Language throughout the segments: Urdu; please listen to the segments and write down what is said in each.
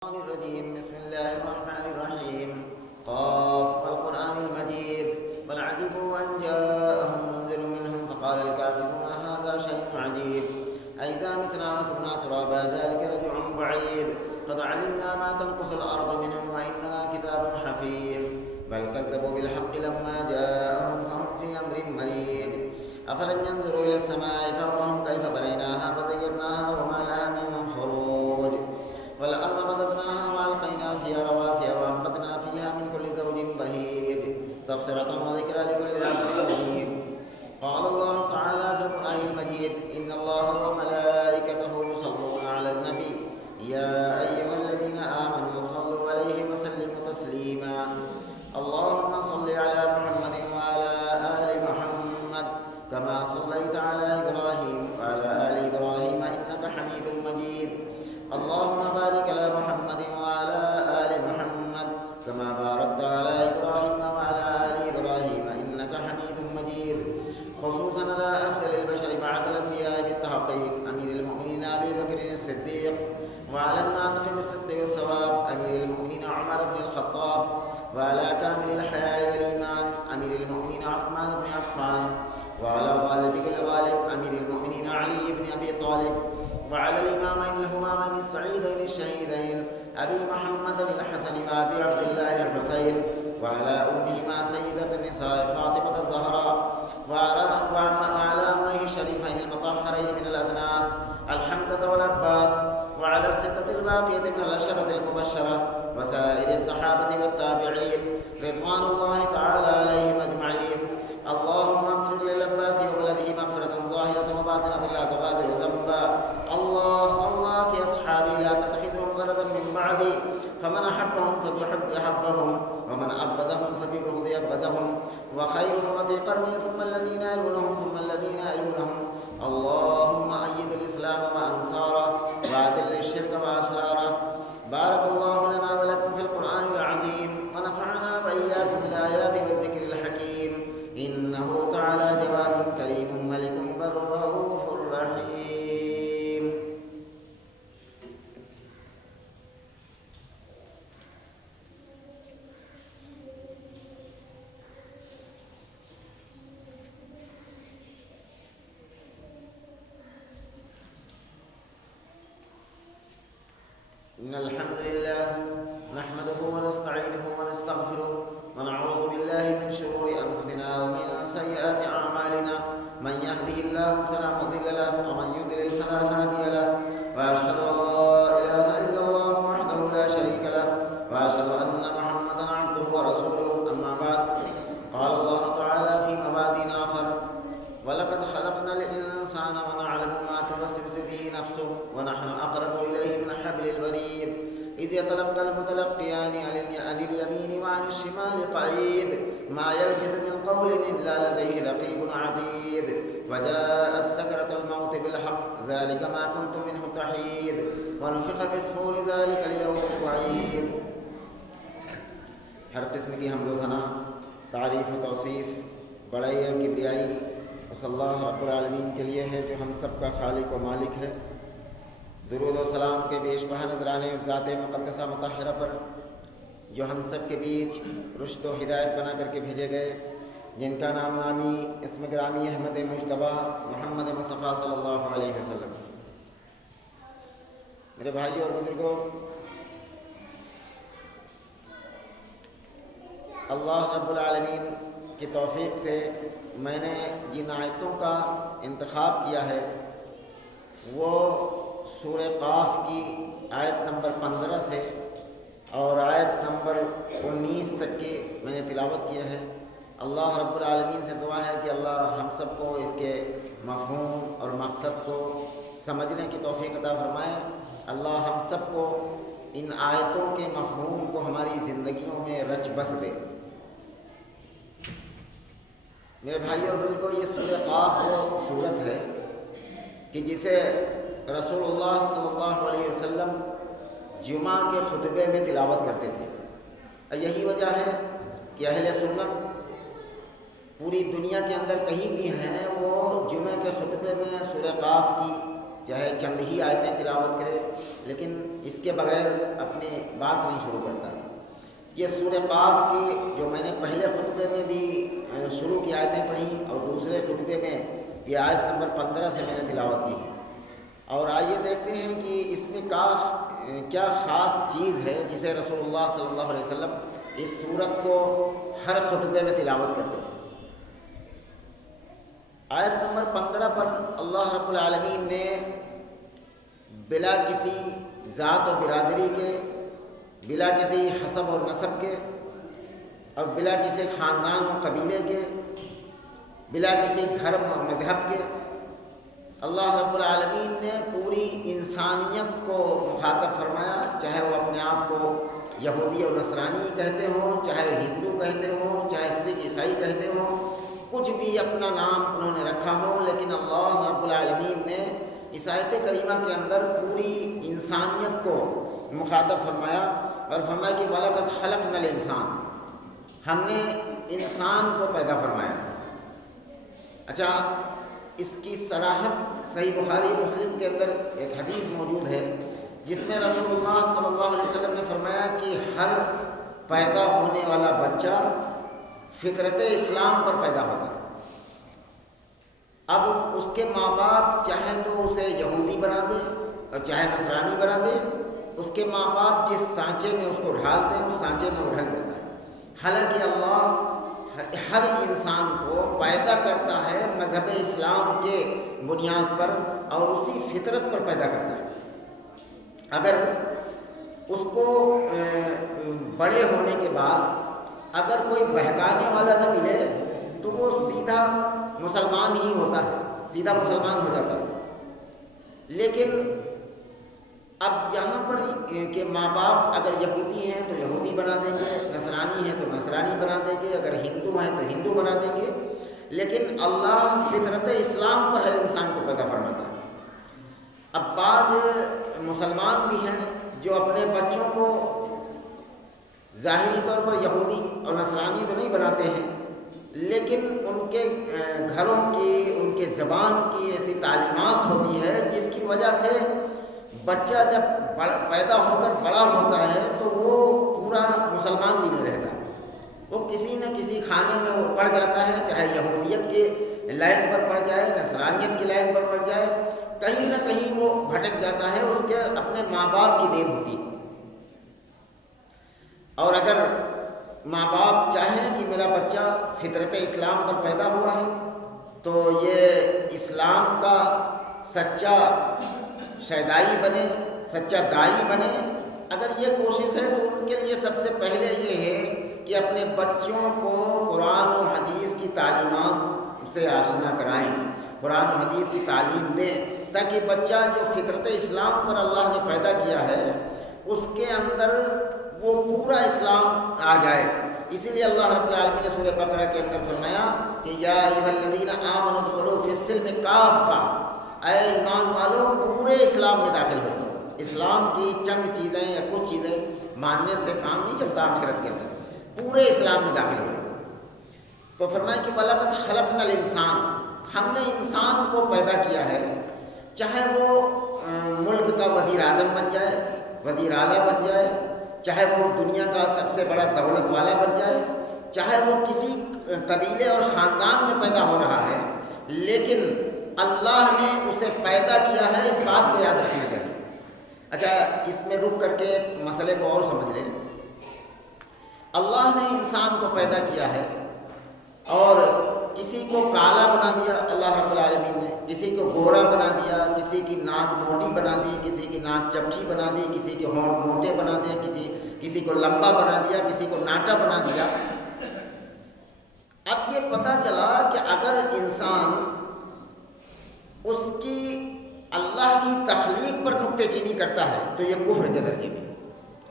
الشيطان الرجيم. بسم الله الرحمن الرحيم. قاف والقرآن المجيد. بل عجبوا أن جاءهم منذر منهم فقال الكافرون هذا شيء عجيب أئذا متنا وكنا ترابا ذلك رجع بعيد قد علمنا ما تنقص الأرض منهم وإننا كتاب حفيظ بل كذبوا بالحق لما جاءهم فهم في أمر مريج أفلم ينظروا إلى السماء فوقهم كيف بنيناها وزيناها وما لها من فروج والأرض مددناها وألقينا فيها رواسي وأنبتنا فيها من كل زوج بهيج تبصرة وذكرى لكل عبد منيب. قال الله تعالى في القرآن المجيد إن الله وملائكته يصلون على النبي يا أيها الذين آمنوا صلوا عليه وسلموا تسليما. اللهم صل على محمد وعلى آل محمد كما صليت على إبراهيم وعلى آل إبراهيم إنك حميد مجيد. اللهم بارك على محمد وعلى آل محمد كما باركت على إبراهيم وعلى آل إبراهيم إنك حميد مجيد. خصوصا على أفضل البشر بعد الأنبياء بالتحقيق أمير المؤمنين أبي بكر الصديق وعلى الناطق بالصدق والصواب أمير المؤمنين عمر بن الخطاب وعلى كامل الحياء والإيمان أمير المؤمنين عثمان بن عفان وعلى غالب كل غالب أمير المؤمنين علي بن أبي طالب وعلى الإمامين الهمامين السعيدين الشهيدين أبي محمد الحسن وأبي عبد الله الحسين وعلى أمهما سيدة النساء فاطمة الزهراء وعلى أمه الشريفين المطهرين من الأدناس الحمزة والعباس وعلى الستة الباقية من العشرة المبشرة وسائر الصحابة والتابعين رضوان الله تعالى عليهم أجمعين. اللهم اغفر للعباس وولده مغفرة ظاهرة وباطنة لا تغادر ذنبا. الله في أصحابي لا تتخذهم غرضا من بعدي فمن أحبهم فبحب أحبهم ومن أبغضهم فببغض أبغضهم وخير أمتي قرني ثم الذين يلونهم ثم الذين يلونهم. اللهم أيد الإسلام وأنصاره وأذل الشرك وأسراره. بارك الله لنا ولكم في القرآن العظيم ونفعنا وإياكم بالآيات والذكر الحكيم إنه تعالى جواد كريم ملك بر رؤوف رحيم. إن الحمد لله نحمده ونستعينه ونستغفره ونعوذ بالله من شرور أنفسنا ومن سيئات أعمالنا من يهده الله فلا مضل له ومن يضلل فلا هادي له وأشهد أن لا إله إلا الله وحده لا شريك له وأشهد أن محمدا عبده ورسوله. أما بعد قال الله تعالى في موازين آخر ولقد خلقنا الإنسان ونعلم ما توسوس به نفسه ونحن أقرب إليه من حبل الوريد إذ يتلقى المتلقيان عن اليمين وعن الشمال قعيد ما يلفظ من قول إلا لديه رقيب عتيد وجاءت سكرة الموت بالحق ذلك ما كنتم منه تحيد ونفخ في الصور ذلك اليوم الوعيد. ہر قسم کی حمد و ثنا تعریف و توصیف بڑائی اور کبریائی بس اللہ رب العالمین کے لیے ہے جو ہم سب کا خالق و مالک ہے. درود و سلام کے بیش بہا نذرانے اس ذات مقدسہ مطہرہ پر جو ہم سب کے بیچ رشد و ہدایت بنا کر کے بھیجے گئے جن کا نام نامی اسم گرامی احمد مجتبیٰ محمد مصطفیٰ صلی اللہ علیہ وسلم. میرے بھائیوں اور بزرگوں، اللہ رب العالمین کی توفیق سے میں نے جن آیتوں کا انتخاب کیا ہے وہ سورہ قاف کی آیت نمبر 15 سے اور آیت نمبر 19 تک کی میں نے تلاوت کیا ہے. اللہ رب العالمین سے دعا ہے کہ اللہ ہم سب کو اس کے مفہوم اور مقصد کو سمجھنے کی توفیق عطا فرمائے. اللہ ہم سب کو ان آیتوں کے مفہوم کو ہماری زندگیوں میں رچ بس دے. میرے بھائی اور بزرگوں، یہ سورہ قاف وہ صورت ہے کہ جسے رسول اللہ صلی اللہ علیہ وسلم جمعہ کے خطبے میں تلاوت کرتے تھے. اور یہی وجہ ہے کہ اہل سنت پوری دنیا کے اندر کہیں بھی ہیں وہ جمعہ کے خطبے میں سورہ قاف کی چاہے چند ہی آیتیں تلاوت کرے، لیکن اس کے بغیر اپنی بات نہیں شروع کرتا۔ یہ سورہ قاف کی جو میں نے پہلے خطبے میں بھی شروع کی آیتیں پڑھی اور دوسرے خطبے میں یہ آیت نمبر 15 سے میں نے تلاوت کی، اور آئیے دیکھتے ہیں کہ اس میں کیا خاص چیز ہے جسے رسول اللہ صلی اللہ علیہ وسلم اس سورت کو ہر خطبے میں تلاوت کرتے تھے۔ آیت نمبر 15 پر اللہ رب العالمین نے بلا کسی ذات و برادری کے، بلا کسی حسب اور نسب کے، اور بلا کسی خاندان و قبیلے کے، بلا کسی دھرم اور مذہب کے، اللہ رب العالمین نے پوری انسانیت کو مخاطب فرمایا، چاہے وہ اپنے آپ کو یہودی اور نصرانی کہتے ہوں، چاہے ہندو کہتے ہوں، چاہے سکھ عیسائی کہتے ہوں، کچھ بھی اپنا نام انہوں نے رکھا ہو، لیکن اللہ رب العالمین نے اس آیت کریمہ کے اندر پوری انسانیت کو مخاطب فرمایا اور فرمایا کہ وَلَقَدْ خَلَقْنَا الْإِنسَانَ، ہم نے انسان کو پیدا فرمایا۔ اچھا، اس کی صراحت صحیح بخاری مسلم کے اندر ایک حدیث موجود ہے جس میں رسول اللہ صلی اللہ علیہ وسلم نے فرمایا کہ ہر پیدا ہونے والا بچہ فطرت اسلام پر پیدا ہوتا ہے۔ اب اس کے ماں باپ چاہے تو اسے یہودی بنا دے اور چاہے نصرانی بنا دے، اس کے ماں باپ جس سانچے میں اس کو ڈھال دیں اس سانچے میں وہ ڈھل جاتا ہے۔ حالانکہ اللہ ہر انسان کو پیدا کرتا ہے مذہب اسلام کے بنیاد پر اور اسی فطرت پر پیدا کرتا ہے۔ اگر اس کو بڑے ہونے کے بعد اگر کوئی بہکانے والا نہ ملے تو وہ سیدھا مسلمان ہی ہوتا ہے، سیدھا مسلمان ہو جاتا ہے۔ لیکن اب یہاں پر کہ ماں باپ اگر یہودی ہیں تو یہودی بنا دیں گے، نصرانی ہیں تو نصرانی بنا دیں گے، اگر ہندو ہیں تو ہندو بنا دیں گے، لیکن اللہ فطرت اسلام پر ہر انسان کو پیدا فرماتا ہے۔ اب بعض مسلمان بھی ہیں جو اپنے بچوں کو ظاہری طور پر یہودی اور نصرانی تو نہیں بناتے ہیں، لیکن ان کے گھروں کی، ان کے زبان کی ایسی تعلیمات ہوتی ہے جس کی وجہ سے بچہ جب پیدا ہو کر بڑا ہوتا ہے تو وہ پورا مسلمان بھی نہیں رہتا، وہ کسی نہ کسی خانے میں وہ پڑ جاتا ہے، چاہے یہودیت کے لائن پر پڑ جائے، نصرانیت کی لائن پر پڑ جائے، کہیں نہ کہیں وہ بھٹک جاتا ہے، اس کے اپنے ماں باپ کی دیر ہوتی ہے۔ اور اگر ماں باپ چاہیں کہ میرا بچہ فطرت اسلام پر پیدا ہوا ہے تو یہ اسلام کا سچا شیدائی بنے، سچا داعی بنے، اگر یہ کوشش ہے تو ان کے لیے سب سے پہلے یہ ہے کہ اپنے بچوں کو قرآن و حدیث کی تعلیمات سے آشنا کرائیں، قرآن و حدیث کی تعلیم دیں، تاکہ بچہ جو فطرت اسلام پر اللہ نے پیدا کیا ہے اس کے اندر وہ پورا اسلام آ جائے۔ اسی لیے اللہ رب العالمین نے سورہ بقرہ کے اندر فرمایا کہ یا ایھا الذین آمنوا ادخلوا فی السلم کافہ، اے ایمان والو پورے اسلام میں داخل ہو جاؤ۔ اسلام کی چند چیزیں یا کچھ چیزیں ماننے سے کام نہیں چلتا آخرت کے اندر، پورے اسلام میں داخل ہو جاؤ۔ تو فرمایا کہ وَلَقَدْ خَلَقْنَا الْإِنسَانَ، ہم نے انسان کو پیدا کیا ہے، چاہے وہ ملک کا وزیر اعظم بن جائے، وزیر اعلیٰ بن جائے، چاہے وہ دنیا کا سب سے بڑا دولت والا بن جائے، چاہے وہ کسی قبیلے اور خاندان میں پیدا ہو رہا ہے، لیکن اللہ نے اسے پیدا کیا ہے، اس بات کو یاد رکھنا چاہیے۔ اچھا، اس میں رک کر کے مسئلے کو اور سمجھ لیں۔ اللہ نے انسان کو پیدا کیا ہے اور کسی کو کالا بنا دیا اللہ رب العالمین نے، کسی کو گورا بنا دیا، کسی کی ناک موٹی بنا دی، کسی کی ناک چپٹی بنا دی، کسی کے ہونٹ موٹے بنا دیا، کسی کو لمبا بنا دیا، کسی کو ناٹا بنا دیا۔ اب یہ پتہ چلا کہ اگر انسان اس کی اللہ کی تخلیق پر نکتے چینی کرتا ہے تو یہ کفر کے درجے میں۔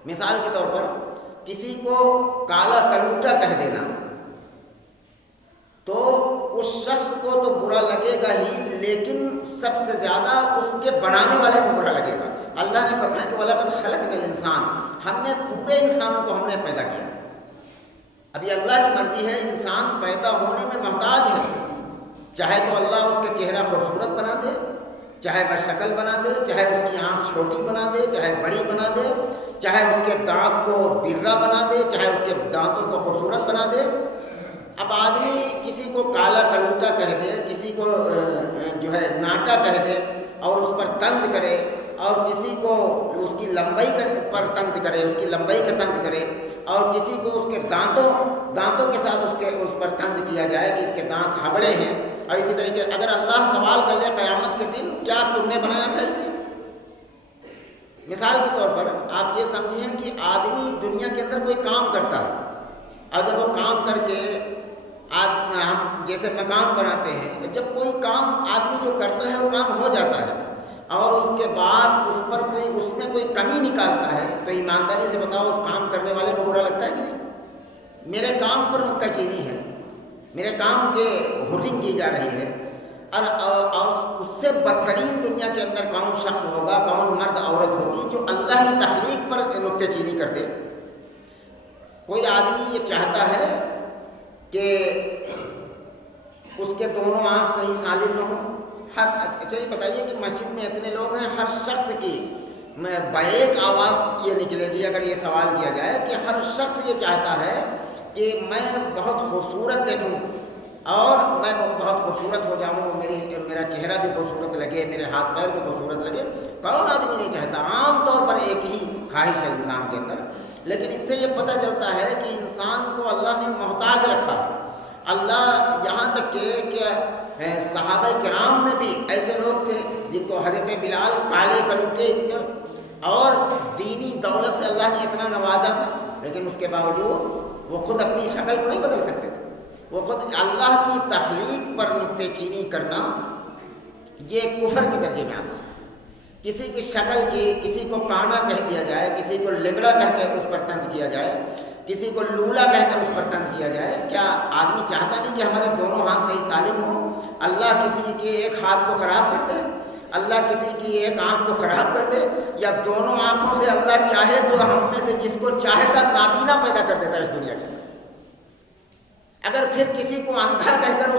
مثال کے طور پر کسی کو کالا کلوٹا کہہ دینا تو اس شخص کو تو برا لگے گا ہی، لیکن سب سے زیادہ اس کے بنانے والے کو برا لگے گا۔ اللہ نے فرمایا کہ وَلَقَدْ خَلَقْنَا الْإِنسَانَ، ہم نے پورے انسانوں کو ہم نے پیدا کیا۔ ابھی اللہ کی مرضی ہے، انسان پیدا ہونے میں محتاج ہے، چاہے تو اللہ اس کا چہرہ خوبصورت بنا دے، چاہے بس شکل بنا دے، چاہے اس کی آنکھ چھوٹی بنا دے، چاہے بڑی بنا دے، چاہے اس کے دانت کو برا بنا دے، چاہے اس کے دانتوں کو خوبصورت بنا دے۔ اب آدمی کسی کو کالا کلوٹا کہہ دے، کسی کو جو ہے ناٹا کہہ دے اور اس پر طنز کرے، اور کسی کو اس کی لمبائی پر طنز کرے، اس کی لمبائی کا طنز کرے، اور کسی کو اس کے دانتوں کے ساتھ اس پر طنز کیا جائے کہ اس کے دانت ہبڑے ہیں، اور اسی طریقے اگر اللہ سوال کر لے قیامت کے دن کیا تم نے بنایا تھا اسے؟ مثال کے طور پر آپ یہ سمجھیں کہ آدمی دنیا کے اندر کوئی کام کرتا ہے، اور جب وہ کام کر کے ہم جیسے مکان بناتے ہیں، جب کوئی کام آدمی جو کرتا ہے وہ کام ہو جاتا ہے اور اس کے بعد اس میں کوئی کمی نکالتا ہے، تو ایمانداری سے بتاؤ اس کام کرنے والے کو برا لگتا ہے کہ نہیں؟ میرے کام پر نکتہ چینی ہے، میرے کام کے ہوٹنگ کی جا رہی ہے، اور اس سے بدترین دنیا کے اندر کون شخص ہوگا، کون مرد عورت ہوگی جو اللہ کی تخلیق پر نکتہ چینی کر دے؟ کوئی آدمی یہ چاہتا ہے کہ اس کے دونوں آنکھ صحیح سالم نہ ہوں؟ چلیے بتائیے کہ مسجد میں اتنے لوگ ہیں، ہر شخص کی بیک آواز یہ نکلے گی اگر یہ سوال کیا جائے کہ ہر شخص یہ چاہتا ہے کہ میں بہت خوبصورت دیکھوں اور میں بہت خوبصورت ہو جاؤں، میرا چہرہ بھی خوبصورت لگے، میرے ہاتھ پیر بھی خوبصورت لگے، کون آدمی نہیں چاہتا؟ عام طور پر ایک ہی خواہش ہے انسان کے اندر، لیکن اس سے یہ پتہ چلتا ہے کہ انسان کو اللہ نے محتاج رکھا۔ اللہ یہاں تک کہ صحابہ کرام میں بھی ایسے لوگ تھے جن کو حضرت بلال کالے کلوٹے اور دینی دولت سے اللہ نے اتنا نوازا تھا، لیکن اس کے باوجود وہ خود اپنی شکل کو نہیں بدل سکتے تھے، وہ خود اللہ کی تخلیق پر نکتے چینی کرنا یہ کفر کے درجے میں آتا ہے۔ کسی کی شکل کی، کسی کو کانا کہہ دیا جائے، کسی کو لنگڑا کر کے اس پر طنز کیا جائے، کسی کو لولا کہہ کر اس پر طنز کیا جائے، کیا آدمی چاہتا نہیں کہ ہمارے دونوں ہاتھ صحیح سالم ہوں؟ اللہ کسی کے ایک ہاتھ کو خراب کر دے، اللہ کسی کی ایک آنکھ کو خراب کر دے، یا دونوں آنکھوں سے اللہ چاہے تو ہم میں سے جس کو چاہتا نابینا پیدا کر دیتا ہے اس دنیا کے اندر۔ اگر پھر کسی کو اندھا کہہ کر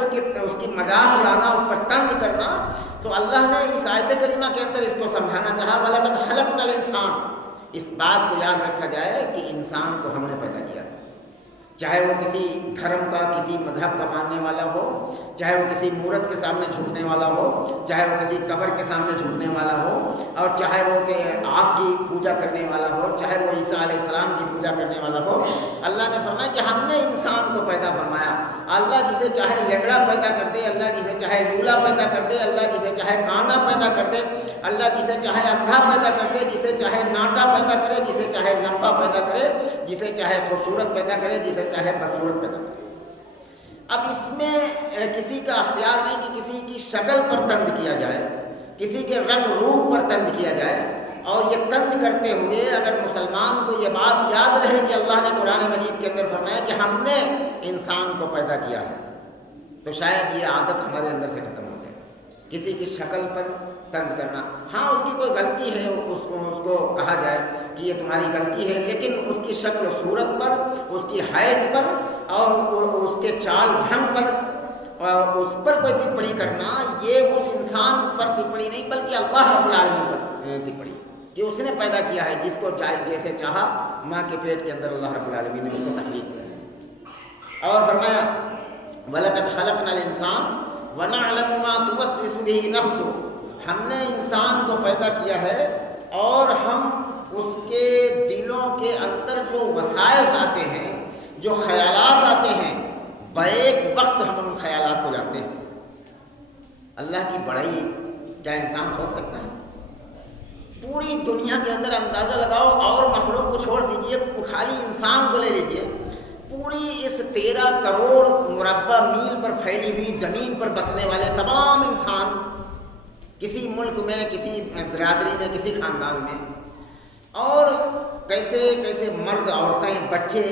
اس کی مذاق اڑانا، اس پر طنز کرنا، تو اللہ نے اس آیت کریمہ کے اندر اس کو سمجھانا چاہا وَلَقَدْ خَلَقْنَا الْإِنسَانَ۔ اس بات کو یاد رکھا جائے کہ انسان کو ہم نے پیدا کیا، چاہے وہ کسی دھرم کا، کسی مذہب کا ماننے والا ہو، چاہے وہ کسی مورت کے سامنے جھکنے والا ہو، چاہے وہ کسی قبر کے سامنے جھکنے والا ہو، اور چاہے وہ کہ آگ کی پوجا کرنے والا ہو، چاہے وہ عیسیٰ علیہ السلام کی پوجا کرنے والا ہو۔ اللہ نے فرمایا کہ ہم نے انسان کو پیدا فرمایا۔ اللہ جسے چاہے لنگڑا پیدا کر دے، اللہ جسے چاہے لولا پیدا کر دے، اللہ جسے چاہے کانا پیدا کر دے، اللہ جسے چاہے اندھا پیدا کر دے، جسے چاہے ناٹا پیدا کرے، جسے چاہے لمبا پیدا کرے، جسے چاہے خوبصورت پیدا کرے، جسے چاہے بدصورت پیدا کرے۔ اب اس میں کسی کا اختیار نہیں کہ کسی کی شکل پر طنز کیا جائے، کسی کے رنگ روپ پر طنز کیا جائے، اور یہ طنز کرتے ہوئے اگر مسلمان کو یہ بات یاد رہے کہ اللہ نے قرآن مجید کے اندر فرمایا کہ ہم نے انسان کو پیدا کیا ہے، تو شاید یہ عادت ہمارے اندر سے ختم ہو جائے، کسی کی شکل پر طنز کرنا۔ ہاں اس کی کوئی غلطی ہے، اس کو کہا جائے کہ یہ تمہاری غلطی ہے، لیکن اس کی شکل و صورت پر، اس کی ہائٹ پر اور اس کے چال ڈھنگ پر اور اس پر کوئی ٹپڑی کرنا، یہ اس انسان پر ٹپڑی نہیں بلکہ اللہ رب العالمین پر ٹپڑی کہ اس نے پیدا کیا ہے، جس کو جیسے چاہا ماں کے پیٹ کے اندر اللہ رب العالمین نے اس کو تخلیق کیا۔ اور فرمایا وَلَقَدْ خَلَقْنَا الْإِنسَانَ وَنَعْلَمُ مَا تُوَسْوِسُ بِهِ نَفْسُهُ۔ ہم نے انسان کو پیدا کیا ہے اور ہم اس کے دلوں کے اندر جو وسائس آتے ہیں، جو خیالات آتے ہیں، بیک وقت ہم ان خیالات کو جانتے ہیں۔ اللہ کی بڑائی کیا انسان سوچ سکتا ہے؟ پوری دنیا کے اندر اندازہ لگاؤ، اور مخلوق کو چھوڑ دیجئے، خالی انسان کو لے لیجئے، پوری اس 13 کروڑ مربع میل پر پھیلی ہوئی زمین پر بسنے والے تمام انسان، کسی ملک میں، کسی برادری میں، کسی خاندان میں، اور کیسے کیسے مرد، عورتیں، بچے،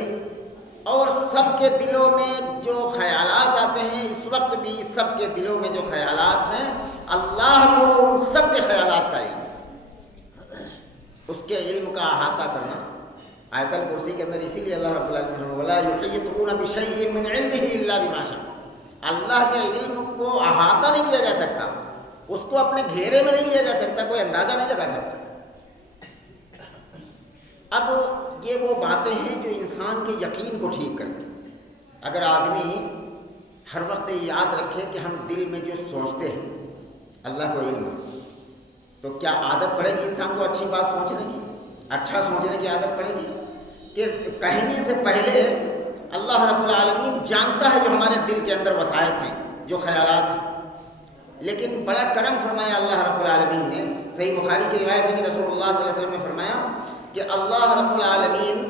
اور سب کے دلوں میں جو خیالات آتے ہیں، اس وقت بھی سب کے دلوں میں جو خیالات ہیں، اللہ کو ان سب کے خیالات کا علم، اس کے علم کا احاطہ کرنا۔ آیت الکرسی کے اندر اسی لیے اللہ رب العالمین نے وَلَا يُحِيطُونَ بِشَيْءٍ مِّنْ عِلْمِهِ إِلَّا بِمَا شَاءَ۔ اللہ کے علم کو احاطہ نہیں کیا جا سکتا اس کو اپنے گھیرے میں نہیں لیا جا سکتا، کوئی اندازہ نہیں لگا سکتا۔ اب یہ وہ باتیں ہیں جو انسان کے یقین کو ٹھیک کرتی ہیں۔ اگر آدمی ہر وقت یہ یاد رکھے کہ ہم دل میں جو سوچتے ہیں اللہ کو علم ہے، تو کیا عادت پڑے گی انسان کو اچھی بات سوچنے کی، اچھا سوچنے کی عادت پڑے گی کہ کہنے سے پہلے اللہ رب العالمین جانتا ہے جو ہمارے دل کے اندر وسائس ہیں، جو خیالات ہیں۔ لیکن بڑا کرم فرمایا اللہ رب العالمین نے، صحیح بخاری کی روایت ہے کہ رسول اللہ صلی اللہ علیہ وسلم نے فرمایا کہ اللہ رب العالمین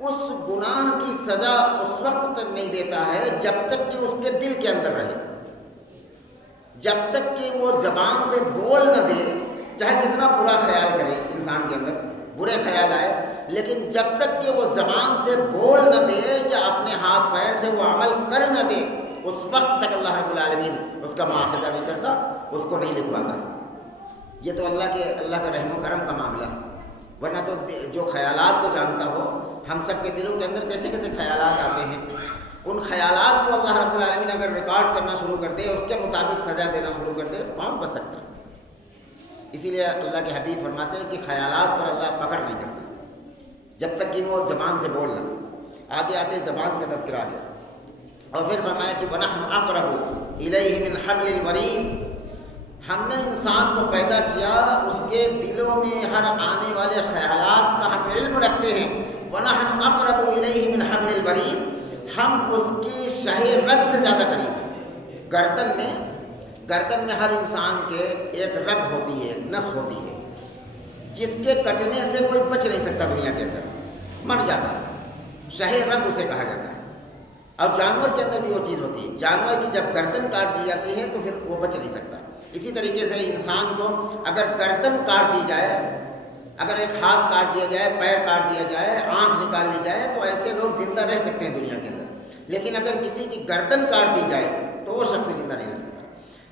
اس گناہ کی سزا اس وقت تک نہیں دیتا ہے جب تک کہ اس کے دل کے اندر رہے، جب تک کہ وہ زبان سے بول نہ دے، چاہے کتنا برا خیال کرے انسان کے اندر، برے خیال آئے، لیکن جب تک کہ وہ زبان سے بول نہ دے یا اپنے ہاتھ پیر سے وہ عمل کر نہ دے، اس وقت تک اللہ رب العالمین اس کا مواخذہ نہیں کرتا، اس کو نہیں لکھواتا۔ یہ تو اللہ کا رحم و کرم کا معاملہ ہے، ورنہ تو جو خیالات کو جانتا ہو، ہم سب کے دلوں کے اندر کیسے کیسے خیالات آتے ہیں، ان خیالات کو اللہ رب العالمین اگر ریکارڈ کرنا شروع کر دے، اس کے مطابق سزا دینا شروع کر دے، تو کون بچ سکتا ہے؟ اسی لیے اللہ کے حبیب فرماتے ہیں کہ خیالات پر اللہ پکڑ نہیں کرتا جب تک کہ وہ زبان سے بول نہ۔ آگے آتے زبان کا تذکرہ آ گیا، اور پھر فرمایا کہ وَنَحْنُ أَقْرَبُ إِلَيْهِ مِنْ حَبْلِ الْوَرِيدِ، ہم نے انسان کو پیدا کیا، اس کے دلوں میں ہر آنے والے خیالات کا ہم علم رکھتے ہیں۔ وَنَحْنُ أَقْرَبُ إِلَيْهِ مِنْ حَبْلِ الْوَرِيدِ، ہم اس کی شہ رگ سے زیادہ قریب ہیں۔ گردن میں ہر انسان کے ایک رگ ہوتی ہے، نس ہوتی ہے، جس کے کٹنے سے کوئی بچ نہیں سکتا دنیا کے اندر، مر جاتا ہے، شہ رگ اسے کہا جاتا ہے۔ اور جانور کے اندر بھی وہ چیز ہوتی ہے، جانور کی جب گردن کاٹ دی جاتی ہے تو پھر وہ بچ نہیں سکتا۔ اسی طریقے سے انسان کو اگر گردن کاٹ دی جائے، اگر ایک ہاتھ کاٹ دیا جائے، پیر کاٹ دیا جائے، آنکھ نکال لی جائے، تو ایسے لوگ زندہ رہ سکتے ہیں دنیا کے اندر، لیکن اگر کسی کی گردن کاٹ دی جائے تو وہ شخص زندہ نہیں رہ سکتا۔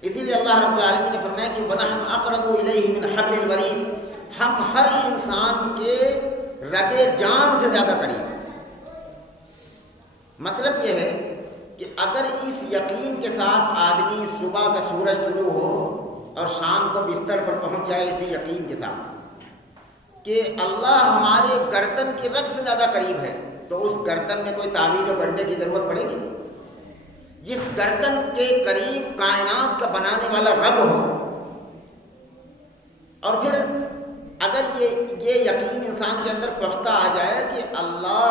اسی لیے اللہ رب العالمین نے فرمایا کہ وَنَحْنُ أَقْرَبُ إِلَيْهِ مِنْ حَبْلِ الْوَرِيدِ، ہم ہر انسان کے رگے جان سے زیادہ قریب ہیں۔ مطلب یہ ہے کہ اگر اس یقین کے ساتھ آدمی صبح کا سورج طلوع ہو اور شام کو بستر پر پہنچ جائے، اسی یقین کے ساتھ کہ اللہ ہمارے گردن کی رگ سے زیادہ قریب ہے، تو اس گردن میں کوئی تعویذ و گنڈے کی ضرورت پڑے گی؟ جس گردن کے قریب کائنات کا بنانے والا رب ہو، اور پھر اگر یہ یقین انسان کے اندر پختہ آ جائے کہ اللہ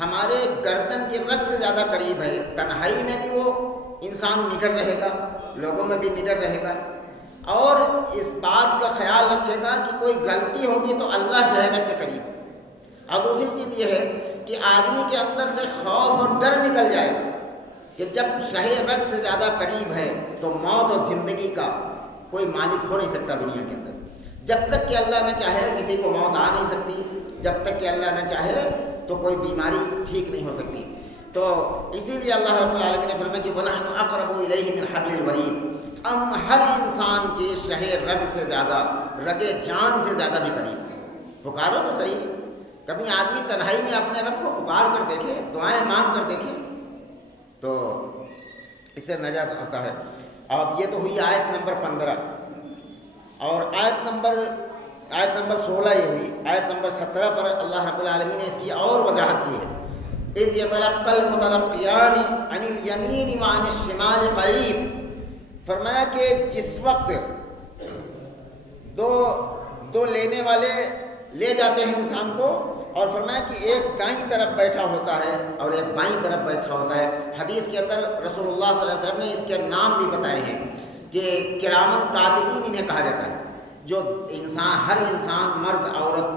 ہمارے گردن کے رگ سے زیادہ قریب ہے، تنہائی میں بھی وہ انسان نڈر رہے گا، لوگوں میں بھی نڈر رہے گا، اور اس بات کا خیال رکھے گا کہ کوئی غلطی ہوگی تو اللہ شہرت کے قریب۔ اور دوسری چیز یہ ہے کہ آدمی کے اندر سے خوف اور ڈر نکل جائے گا کہ جب شہ رگ سے زیادہ قریب ہے تو موت اور زندگی کا کوئی مالک ہو نہیں سکتا دنیا کے اندر۔ جب تک کہ اللہ نہ چاہے کسی کو موت آ نہیں سکتی، جب تک کہ اللہ نہ چاہے تو کوئی بیماری ٹھیک نہیں ہو سکتی۔ تو اسی لیے اللہ رب العالمین نے فرمایا کہ وَنَحْنُ أَقْرَبُ إِلَيْهِ مِنْ حَبْلِ الْوَرِيدِ، ہم ہر انسان کے شہ رگ سے زیادہ، رگ جان سے زیادہ بھی قریب ہیں۔ پکارو تو صحیح، کبھی آدمی تنہائی میں اپنے رب کو پکار کر دیکھے، دعائیں مانگ کر دیکھے، تو اس سے نجات ہوتا ہے۔ اب یہ تو ہوئی آیت نمبر 15، اور آیت نمبر 16 یہ ہوئی۔ آیت نمبر 17 پر اللہ رب العالمین نے اس کی اور وضاحت کی ہے۔ اِذْ يَتَلَقَّى الْمُتَلَقِّيَانِ عَنِ الْيَمِينِ وَعَنِ الشِّمَالِ قَعِيدٌ، فرمایا کہ جس وقت دو لینے والے لے جاتے ہیں انسان کو، اور فرمایا کہ ایک دائیں طرف بیٹھا ہوتا ہے اور ایک بائیں طرف بیٹھا ہوتا ہے۔ حدیث کے اندر رسول اللہ صلی اللہ علیہ وسلم نے اس کے نام بھی بتائے ہیں کہ کرامن کاتبین انہیں کہا جاتا ہے، جو ہر انسان مرد عورت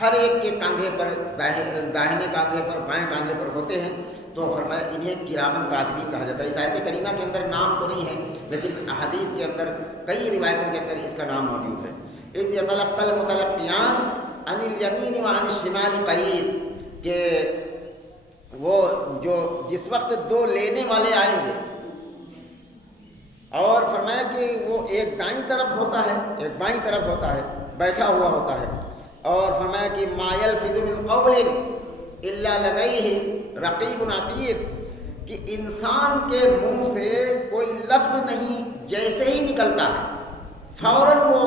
ہر ایک کے کاندھے پر، داہنے کاندھے پر، بائیں کاندھے پر ہوتے ہیں، تو فرمایا انہیں کرامن کاتبین کہا جاتا ہے۔ اس آیت کریمہ کے اندر نام تو نہیں ہے، لیکن حدیث کے اندر کئی روایتوں کے اندر اس کا نام موجود ہے۔ اِذْ يَتَلَقَّى الْمُتَلَقِّيَانِ عَنِ الْيَمِينِ وَعَنِ الشِّمَالِ قَعِيدٌ، کہ وہ جس وقت دو لینے والے آئیں گے، اور فرمایا کہ وہ ایک دائیں طرف ہوتا ہے، ایک بائیں طرف ہوتا ہے، بیٹھا ہوا ہوتا ہے، اور فرمایا کہ مَا يَلْفِظُ مِنْ قَوْلٍ إِلَّا لَدَيْهِ رَقِيبٌ عَتِيدٌ، کہ انسان کے منہ سے کوئی لفظ نہیں جیسے ہی نکلتا ہے فوراً وہ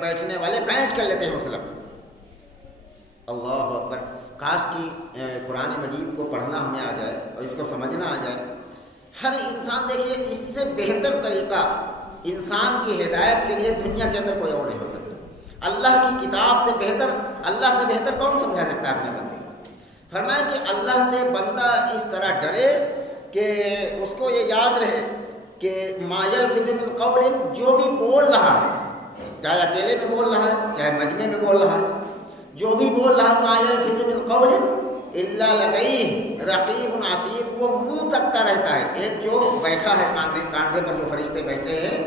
بیٹھنے والے قینچ کر لیتے ہیں اس لفظ. اللہ اکبر. کاش کی قرآن مجید کو پڑھنا ہمیں آ جائے اور اس کو سمجھنا آ جائے. ہر انسان دیکھیے اس سے بہتر طریقہ انسان کی ہدایت کے لیے دنیا کے اندر کوئی اور نہیں ہو سکتا. اللہ کی کتاب سے بہتر، اللہ سے بہتر کون سمجھا سکتا ہے اپنے بندے کو؟ فرمایا کہ اللہ سے بندہ اس طرح ڈرے کہ اس کو یہ یاد رہے کہ ما یلفظ من قول، جو بھی بول رہا ہے، چاہے اکیلے میں بول رہا ہے چاہے مجمع میں بول رہا ہے، جو بھی بول رہا ہے، ما یلفظ من قول الا لدیہ رقیب عتید، وہ منہ تکتا رہتا ہے. ایک جو بیٹھا ہے کاندھے پر جو فرشتے بیٹھے ہیں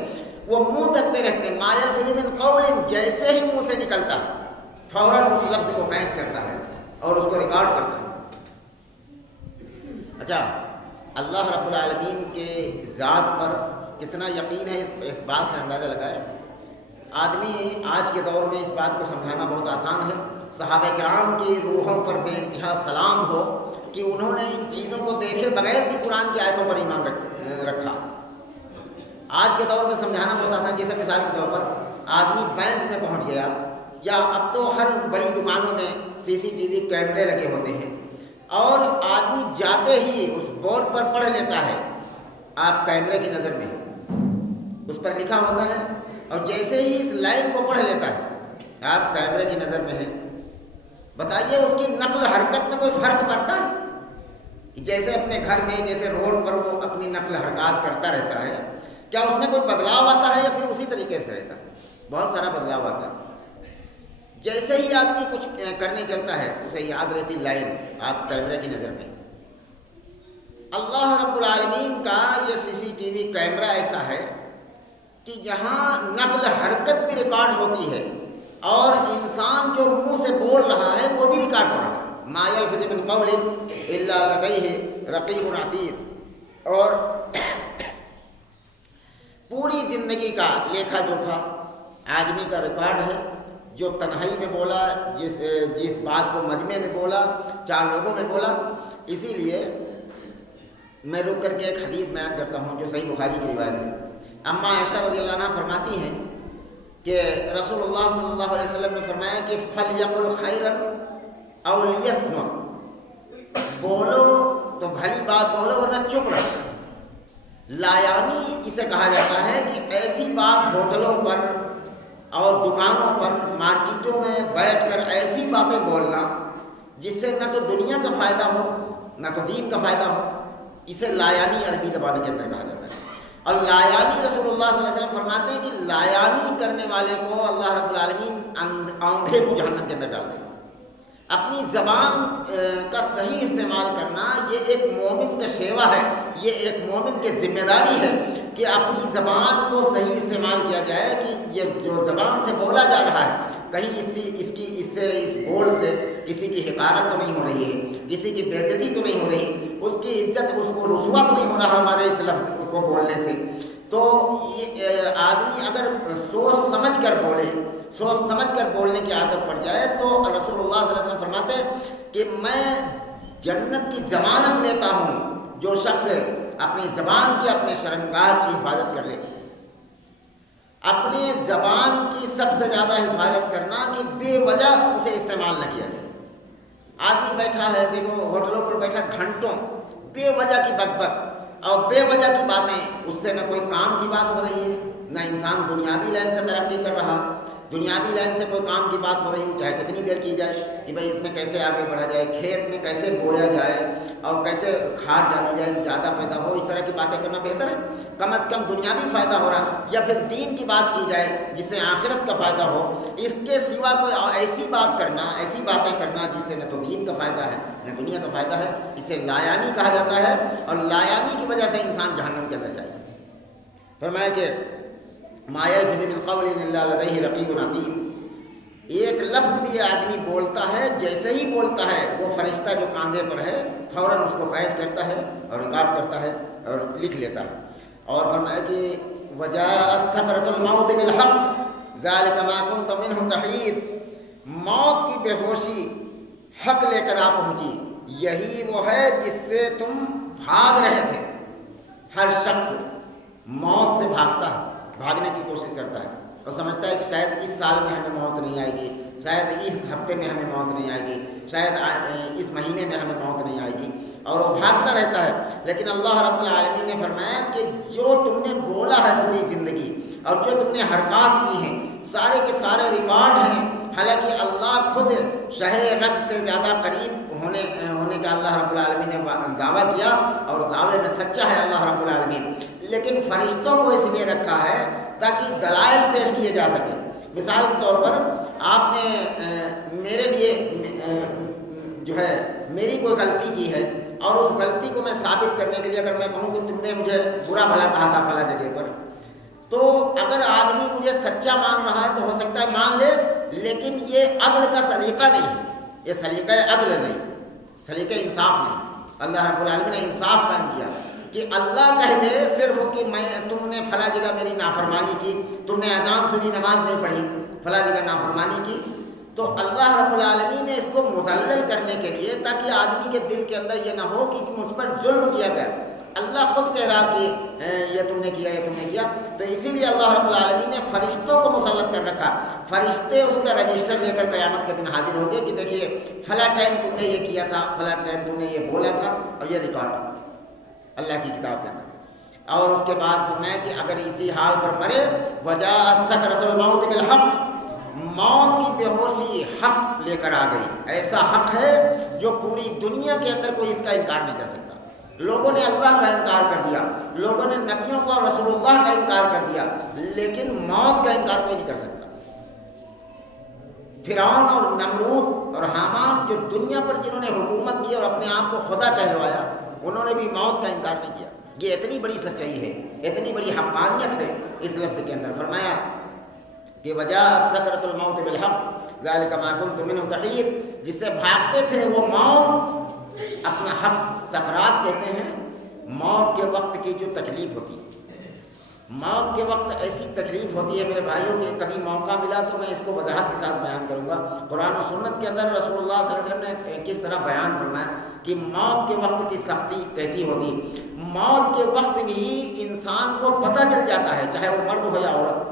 وہ منہ تکتے رہتے ہیں. ما یلفظ من قول، جیسے ہی منہ سے نکلتا فوراً اس لفظ کو کینچ کرتا ہے اور اس کو ریکارڈ کرتا ہے. اچھا، اللہ رب العالمین کے ذات پر کتنا یقین ہے اس بات سے اندازہ لگائے. آدمی آج کے دور میں اس بات کو سمجھانا بہت آسان ہے. صحابہ کرام کی روحوں پر بے انتہا سلام ہو کہ انہوں نے ان چیزوں کو دیکھے بغیر بھی قرآن کی آیتوں پر ایمان رکھا. آج کے دور میں سمجھانا بہت آسان. جیسے مثال کے طور پر آدمی بینک میں پہنچ گیا، یا اب تو ہر بڑی دکانوں میں CCTV کیمرے لگے ہوتے ہیں، اور آدمی جاتے ہی اس بورڈ پر پڑھ لیتا ہے آپ کیمرے کی نظر میں، اس پر لکھا ہوتا ہے، اور جیسے ہی اس لائن کو پڑھ لیتا ہے آپ کیمرے کی نظر میں ہیں. بتائیے اس کی نقل حرکت میں کوئی فرق پڑتا ہے؟ جیسے اپنے گھر میں جیسے روڈ پر وہ اپنی نقل حرکات کرتا رہتا ہے، کیا اس میں کوئی بدلاؤ آتا ہے یا پھر اسی طریقے سے رہتا ہے؟ بہت سارا بدلاؤ آتا ہے. جیسے ہی آدمی کچھ کرنے چلتا ہے اسے یاد رہتی لائن آپ کیمرے کی نظر میں. اللہ رب العالمین کا یہ CCTV کیمرہ ایسا ہے کہ یہاں نقل حرکت بھی ریکارڈ ہوتی ہے، اور انسان جو منہ سے بول رہا ہے وہ بھی ریکارڈ ہو رہا ہے. ما یلفظ من قول الا لدیہ رقیب عتید. اور پوری زندگی کا لیکھا جوکھا آدمی کا ریکارڈ ہے. جو تنہائی میں بولا، جس بات کو مجمع میں بولا، 4 لوگوں میں بولا. اسی لیے میں رک کر کے ایک حدیث بیان کرتا ہوں جو صحیح بخاری کی روایت ہے. اما عائشہ رضی اللہ عنہ فرماتی ہیں کہ رسول اللہ صلی اللہ علیہ وسلم نے فرمایا کہ فَلْيَقُلْ خَيْرًا أَوْ لِيَصْمُتْ، بولو تو بھلی بات بولو ورنہ چپ رہو. لایانی اسے کہا جاتا ہے کہ ایسی بات ہوٹلوں پر اور دکانوں پر مارکیٹوں میں بیٹھ کر ایسی باتیں بولنا جس سے نہ تو دنیا کا فائدہ ہو نہ تو دین کا فائدہ ہو، اسے لایانی عربی زبان کے اندر کہا جاتا ہے. اور لایانی رسول اللہ صلی اللہ علیہ وسلم فرماتے ہیں کہ لایانی کرنے والے کو اللہ رب العالمین آندھے کو جہنم کے اندر ڈال دے گا. اپنی زبان کا صحیح استعمال کرنا یہ ایک مومن کا شیوا ہے، یہ ایک مومن کی ذمہ داری ہے کہ اپنی زبان کو صحیح استعمال کیا جائے کہ یہ جو زبان سے بولا جا رہا ہے کہیں اس بول سے کسی کی حقارت تو نہیں ہو رہی ہے، کسی کی بے عزتی تو نہیں ہو رہی، اس کی عزت اس کو رسوا تو نہیں ہو رہا ہمارے اس لفظ کو بولنے سے. تو یہ آدمی اگر سوچ سمجھ کر بولے، سوچ سمجھ کر بولنے کی عادت پڑ جائے تو رسول اللہ صلی اللہ علیہ وسلم فرماتے ہیں کہ میں جنت کی ضمانت لیتا ہوں جو شخص اپنی زبان کی، اپنے شرمگاہ کی حفاظت کر لے. اپنے زبان کی سب سے زیادہ حفاظت کرنا کہ بے وجہ اسے استعمال نہ کیا جائے. آدمی بیٹھا ہے، دیکھو ہوٹلوں پر بیٹھا گھنٹوں بے وجہ کی بک اور بے وجہ کی باتیں، اس سے نہ کوئی کام کی بات ہو رہی ہے، نہ انسان دنیاوی لائن سے ترقی کر رہا. دنیاوی لائن سے کوئی کام کی بات ہو رہی ہے چاہے کتنی دیر کی جائے کہ بھئی اس میں کیسے آگے بڑھا جائے، کھیت میں کیسے بویا جائے اور کیسے کھاد ڈالی جائے زیادہ پیدا ہو، اس طرح کی باتیں کرنا بہتر ہے. کم از کم دنیاوی فائدہ ہو رہا ہے، یا پھر دین کی بات کی جائے جس سے آخرت کا فائدہ ہو. اس کے سوا کوئی ایسی بات کرنا، ایسی باتیں کرنا جس سے نہ تو دین کا فائدہ ہے نہ دنیا کا فائدہ ہے، اسے لایانی کہا جاتا ہے. اور لایانی کی وجہ سے انسان جہنم کے اندر جائے. فرمایا کہ ما یلفظ من قول الا لدیہ رقیب عتید. ایک لفظ بھی آدمی بولتا ہے، جیسے ہی بولتا ہے وہ فرشتہ جو کاندھے پر ہے فوراً اس کو کیچ کرتا ہے اور ریکارڈ کرتا ہے اور لکھ لیتا ہے. اور فرمایا کہ وجاءت سکرۃ الموت بالحق ذلک ما کنت منہ تحید. موت کی بے ہوشی حق لے کر آ پہنچی، یہی وہ ہے جس سے تم بھاگ رہے تھے. ہر شخص موت سے بھاگتا ہے، بھاگنے کی کوشش کرتا ہے اور سمجھتا ہے کہ شاید اس سال میں ہمیں موت نہیں آئے گی، شاید اس ہفتے میں ہمیں موت نہیں آئے گی، شاید اس مہینے میں ہمیں موت نہیں آئے گی، اور وہ بھاگتا رہتا ہے۔ لیکن اللہ رب العالمین نے فرمایا کہ جو تم نے بولا ہے پوری زندگی اور جو تم نے حرکات کی ہیں سارے کے سارے ریکارڈ ہیں۔ حالانکہ اللہ خود شہ رگ سے زیادہ قریب ہونے کا اللہ رب العالمین نے دعویٰ کیا اور دعوے میں سچا ہے اللہ رب العالمین، لیکن فرشتوں کو اس لیے رکھا ہے تاکہ دلائل پیش کیے جا سکیں۔ مثال کے طور پر آپ نے میرے لیے جو ہے میری کوئی غلطی کی ہے اور اس غلطی کو میں ثابت کرنے کے لیے اگر میں کہوں کہ تم نے مجھے برا بھلا کہا تھا فلاں جگہ پر، تو اگر آدمی مجھے سچا مان رہا ہے تو ہو سکتا ہے مان لے، لیکن یہ عدل کا سلیقہ نہیں، یہ سلیقہ عدل نہیں، سلیقہ انصاف نہیں۔ اللہ رب العالمین نے انصاف قائم کیا کہ اللہ کہہ دے صرف کہ تم نے فلاں جگہ میری نافرمانی کی، تم نے اذان سنی نماز نہیں پڑھی، فلاں جگہ نافرمانی کی، تو اللہ رب العالمین نے اس کو مدلل کرنے کے لیے تاکہ آدمی کے دل کے اندر یہ نہ ہو کہ مجھ پر ظلم کیا گیا، اللہ خود کہہ رہا کہ یہ تم نے کیا، یہ تم نے کیا، تو اسی لیے اللہ رب العالمین نے فرشتوں کو مسلط کر رکھا۔ فرشتے اس کا رجسٹر لے کر قیامت کے دن حاضر ہوں گے کہ دیکھیے فلاں ٹائم تم نے یہ کیا تھا، فلاں ٹائم تم نے یہ بولا تھا، اور یہ ریکارڈ اللہ کی کتاب کے اندر۔ اور اس کے بعد فرمایا کہ اگر اسی حال پر مرے وجاء سکرۃ الموت بالحق، موت کی بے ہوشی حق لے کر آ گئی، ایسا حق ہے جو پوری دنیا کے اندر کوئی اس کا انکار نہیں کر سکتا۔ لوگوں نے اللہ کا انکار کر دیا، لوگوں نے نبیوں کو اور رسول اللہ کا انکار کر دیا، لیکن موت کا انکار کوئی نہیں کر سکتا۔ فرعون اور نمرود اور حامان جو دنیا پر جنہوں نے حکومت کی اور اپنے آپ کو خدا کہلوایا، انہوں نے بھی موت کا انکار نہیں کیا۔ یہ اتنی بڑی سچائی ہے، اتنی بڑی حقانیت ہے اس لفظ کے اندر۔ فرمایا کہ وجاء سکرۃ الموت بالحق ذلک ما کنت منہ تحید، جس سے بھاگتے تھے وہ موت، اپنا حق سکرات کہتے ہیں موت کے وقت کی جو تکلیف ہوتی ہے۔ موت کے وقت ایسی تکلیف ہوتی ہے میرے بھائیوں کہ کبھی موقع ملا تو میں اس کو وضاحت کے ساتھ بیان کروں گا۔ قرآن و سنت کے اندر رسول اللہ صلی اللہ علیہ وسلم نے کس طرح بیان فرمایا کہ موت کے وقت کی سختی کیسی ہوتی۔ موت کے وقت بھی انسان کو پتہ چل جاتا ہے، چاہے وہ مرد ہو یا عورت،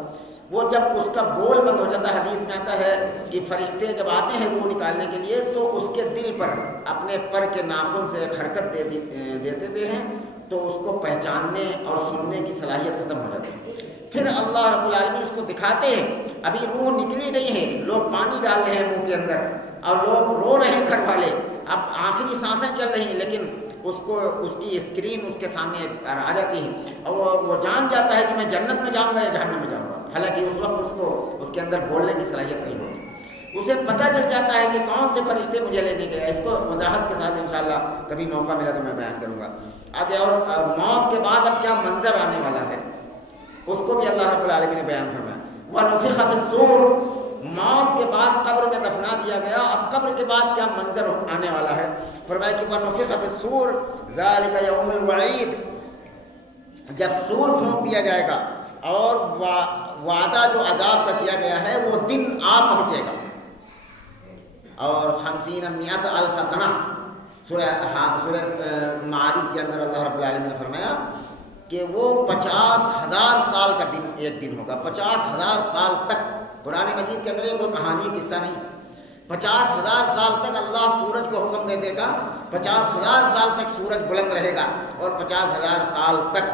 وہ جب اس کا بول بند ہو جاتا ہے، حدیث میں آتا ہے کہ فرشتے جب آتے ہیں روح نکالنے کے لیے تو اس کے دل پر اپنے پر کے ناخن سے ایک حرکت دے دیتے ہیں تو اس کو پہچاننے اور سننے کی صلاحیت ختم ہو جاتی ہے۔ پھر اللہ رب العالمین اس کو دکھاتے ہیں، ابھی روح نکلی نہیں ہے، لوگ پانی ڈال رہے ہیں منہ کے اندر اور لوگ رو رہے ہیں گھر والے، اب آخری سانسیں چل رہی ہیں، لیکن اس کی اسکرین اس کے سامنے آ جاتی ہے اور وہ جان جاتا ہے کہ میں جنت میں جاؤں گا یا جہنم میں جاؤں گا، حالانکہ اس وقت اس کے اندر بولنے کی صلاحیت نہیں ہوتی۔ اسے پتہ چل جاتا ہے کہ کون سے فرشتے مجھے لینے کے لیے۔ اس کو وضاحت کے ساتھ انشاءاللہ کبھی موقع ملا تو میں بیان کروں گا آگے۔ اور موت کے بعد اب کیا منظر آنے والا ہے اس کو بھی اللہ رب العالمین نے بیان فرمایا۔ وَنُفِخَ فِي الصُّورِ، موت کے بعد قبر میں دفنا دیا گیا، اب قبر کے بعد کیا منظر آنے والا ہے۔ فرمایا کہ وَنُفِخَ فِي الصُّورِ ذَلِكَ يَوْمُ الْوَعِيدِ، جب سور پھونک دیا جائے گا اور وعدہ جو عذاب کا کیا گیا ہے وہ دن آ پہنچے گا۔ اور 50,000 سنہ سورہ معارج کے اندر اللہ رب العالمین نے فرمایا کہ وہ 50,000 سال کا دن ایک دن ہوگا، 50,000 سال تک۔ قرآن مجید کے اندر یہ کوئی کہانی قصہ نہیں، 50,000 سال تک اللہ سورج کو حکم دے دے گا، 50,000 سال تک سورج بلند رہے گا اور 50,000 سال تک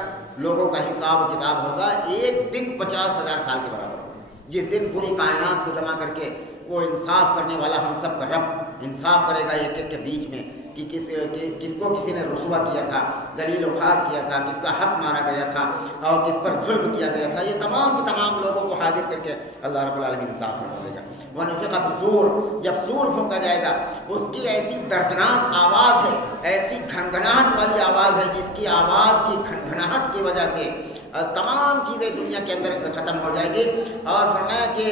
لوگوں کا حساب و کتاب ہوگا۔ ایک دن 50,000 سال کے برابر ہوگا، جس دن پوری کائنات کو جمع کر کے وہ انصاف کرنے والا ہم سب کا رب انصاف کرے گا ایک ایک کے بیچ میں کہ کس کو کسی نے رسوا کیا تھا، ذلیل و خوار کیا تھا، کس کا حق مارا گیا تھا اور کس پر ظلم کیا گیا تھا، یہ تمام کے تمام لوگوں کو حاضر کر کے اللہ رب العالمین انصاف کرے گا۔ وَنُفِخَ فِي الصُّورِ، جب سور پھونکا جائے گا اس کی ایسی دردناک آواز ہے، ایسی گھنگھناہٹ والی آواز ہے جس کی آواز کی گھنگھناہٹ کی وجہ سے تمام چیزیں دنیا کے اندر ختم ہو جائیں گی۔ اور فرمایا کہ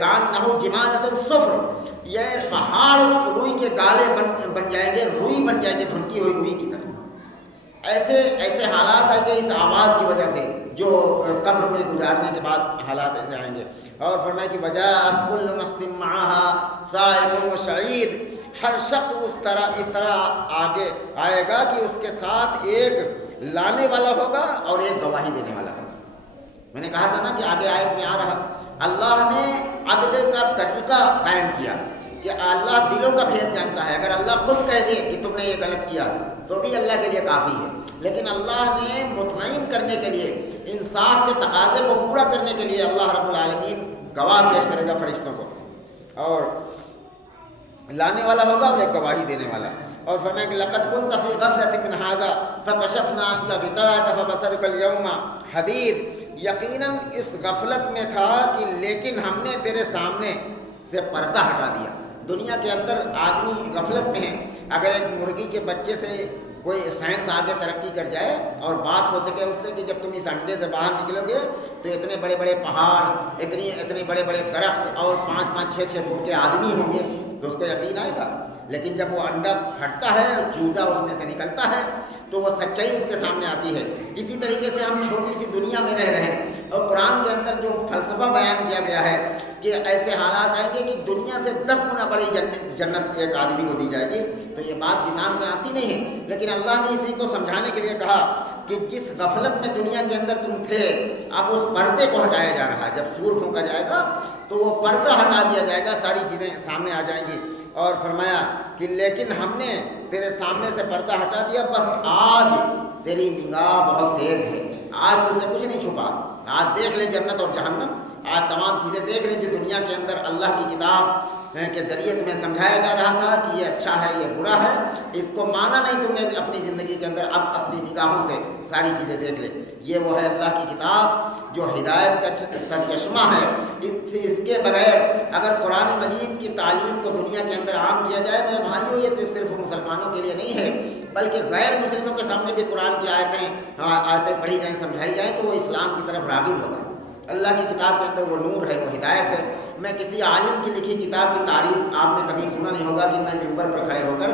کأنہ جمالۃ صفر، یہ پہاڑ روئی کے گالے بن جائیں گے، روئی بن جائیں گے، دھنکی ہوئی روئی کی طرح۔ ایسے حالات ہیں کہ اس آواز کی وجہ سے جو قبر میں گزارنے کے بعد حالات ایسے آئیں گے۔ اور فرمایا کہ وجاءت کل نفس معها سائق و شہید، ہر شخص اس طرح آگے آئے گا کہ اس کے ساتھ ایک لانے والا ہوگا اور ایک گواہی دینے والا ہوگا۔ میں نے کہا تھا نا کہ آگے آیت میں آ رہا، اللہ نے عدل کا طریقہ قائم کیا کہ اللہ دلوں کا بھید جانتا ہے۔ اگر اللہ خود کہہ دے کہ تم نے یہ غلط کیا تو بھی اللہ کے لیے کافی ہے، لیکن اللہ نے مطمئن کرنے کے لیے، انصاف کے تقاضے کو پورا کرنے کے لیے اللہ رب العالمین گواہ پیش کرے گا فرشتوں کو، اور لانے والا ہوگا اور ایک گواہی دینے والا۔ اور فرمایا کہ لقد كنت في غفلة من هذا فكشفنا عنك غطاءك فبصرك اليوم حديد، یقیناً اس غفلت میں تھا کہ لیکن ہم نے تیرے سامنے سے پردہ ہٹا دیا۔ دنیا کے اندر آدمی غفلت میں ہے، اگر ایک مرغی کے بچے سے کوئی سائنس آگے ترقی کر جائے اور بات ہو سکے اس سے کہ جب تم اس انڈے سے باہر نکلو گے تو اتنے بڑے بڑے پہاڑ، اتنے بڑے بڑے درخت اور 5-5 6-6 فٹ کے آدمی ہوں گے تو اس کو یقین آئے گا۔ لیکن جب وہ انڈا پھٹتا ہے اور چوزا اس میں سے نکلتا ہے تو وہ سچائی اس کے سامنے آتی ہے۔ اسی طریقے سے ہم چھوٹی سی دنیا میں رہ رہے ہیں، اور قرآن کے اندر جو فلسفہ بیان کیا گیا ہے کہ ایسے حالات آئیں گے کہ دنیا سے 10 گنا بڑی جنت ایک آدمی کو دی جائے گی، تو یہ بات دماغ میں آتی نہیں ہے، لیکن اللہ نے اسی کو سمجھانے کے لیے کہا کہ جس غفلت میں دنیا کے اندر تم تھے اب اس پردے کو ہٹایا جا رہا ہے۔ جب سور پھونکا جائے گا تو وہ پردہ ہٹا دیا جائے گا، ساری چیزیں سامنے آ جائیں گی۔ اور فرمایا کہ لیکن ہم نے تیرے سامنے سے پردہ ہٹا دیا، بس آج تیری نگاہ بہت تیز ہے، آج تجھ سے کچھ نہیں چھپا، آج دیکھ لے جنت اور جہنم، آج تمام چیزیں دیکھ لیں جو دنیا کے اندر اللہ کی کتاب کے ذریعے تمہیں سمجھایا جا رہا تھا کہ یہ اچھا ہے یہ برا ہے، اس کو مانا نہیں تم نے اپنی زندگی کے اندر، اب اپنی نگاہوں سے ساری چیزیں دیکھ لے۔ یہ وہ ہے اللہ کی کتاب جو ہدایت کا سرچشمہ ہے۔ اس کے بغیر اگر قرآن مجید کی تعلیم کو دنیا کے اندر عام کیا جائے، میرے بھائیوں یہ تو صرف مسلمانوں کے لیے نہیں ہے بلکہ غیر مسلموں کے سامنے بھی قرآن کی آیتیں پڑھی جائیں، سمجھائی جائیں تو وہ اسلام کی طرف راغب ہوگا۔ اللہ کی کتاب کے اندر وہ نور ہے، وہ ہدایت ہے۔ میں کسی عالم کی لکھی کتاب کی تعریف آپ نے کبھی سنا نہیں ہوگا کہ میں ممبر پر کھڑے ہو کر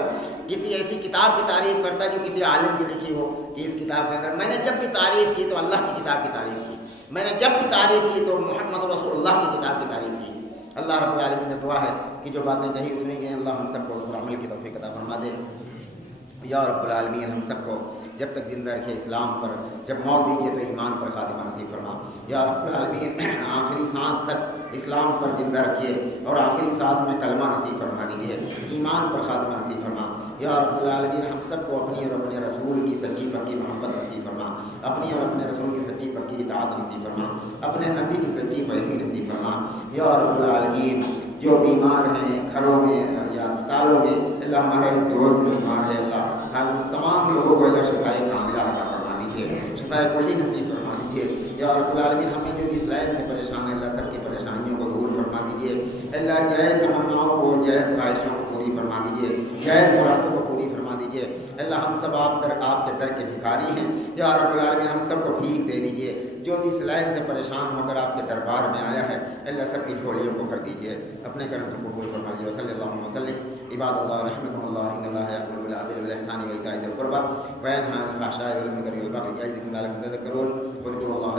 کسی ایسی کتاب کی تعریف کرتا جو کسی عالم کی لکھی ہو کہ اس کتاب کے اندر میں نے جب بھی تعریف کی تو اللہ کی کتاب کی تعریف کی، میں نے جب بھی تعریف کی تو محمد رسول اللہ کی کتاب کی تعریف کی۔ اللہ رب العالمین سے دعا ہے کہ جو باتیں کہی سنی گئی اللہ ہم سب کو اس پر عمل کی توفیق عطا فرما دے۔ یا رب العالمین ہم سب کو جب تک زندہ رکھے اسلام پر، جب موت دیجیے تو ایمان پر خاتمہ نصیب فرما۔ یا رب العالمین آخری سانس تک اسلام پر زندہ رکھیے اور آخری سانس میں کلمہ نصیب فرما دیجیے، ایمان پر خاتمہ نصیب فرما۔ یا رب العالمین ہم سب کو اپنی اور اپنے رسول کی سچی پکی محبت نصیب فرما، اپنی اور اپنے رسول کی سچی پکی اطاعت نصیب فرما، اپنے نبی کی سچی پیروی نصیب فرما۔ یا رب العالمین جو بیمار ہیں گھروں میں یا اسپتالوں میں، اللہ ہمارا ایک دوست بیمار ہے، اللہ ہم تمام لوگوں کو اللہ شفائے کاملہ عطا فرما دیجیے، شفائے کلی نصیب فرما دیجیے۔ یا رب العالمین ہمیں جو جس لائن سے پریشان ہے اللہ سب کی پریشانیوں کو دور فرما دیجیے، اللہ جائز تمناؤں کو، جائز خواہشوں کو پوری فرما دیجیے، جائز مرادوں کو پوری فرما دیجیے۔ اللہ ہم سب آپ کے در کے بھکاری ہیں، یا رب العالمین ہم سب کو بھیک دے دیجیے۔ جو جس لائن سے پریشان ہو کر آپ کے دربار میں آیا ہے اللہ سب کی جھولیوں کو کر دیجیے، اپنے کرم سے قبول فرما لیجیے۔ صلی اللہ علیہ وسلم عباد اللہ رحمکم اللہ، ان اللہ یأمر بالعدل والإحسان وإيتاء ذی القربى وینہی عن الفحشاء والمنکر والبغی یعظکم لعلکم تذکرون، واذکروا اللہ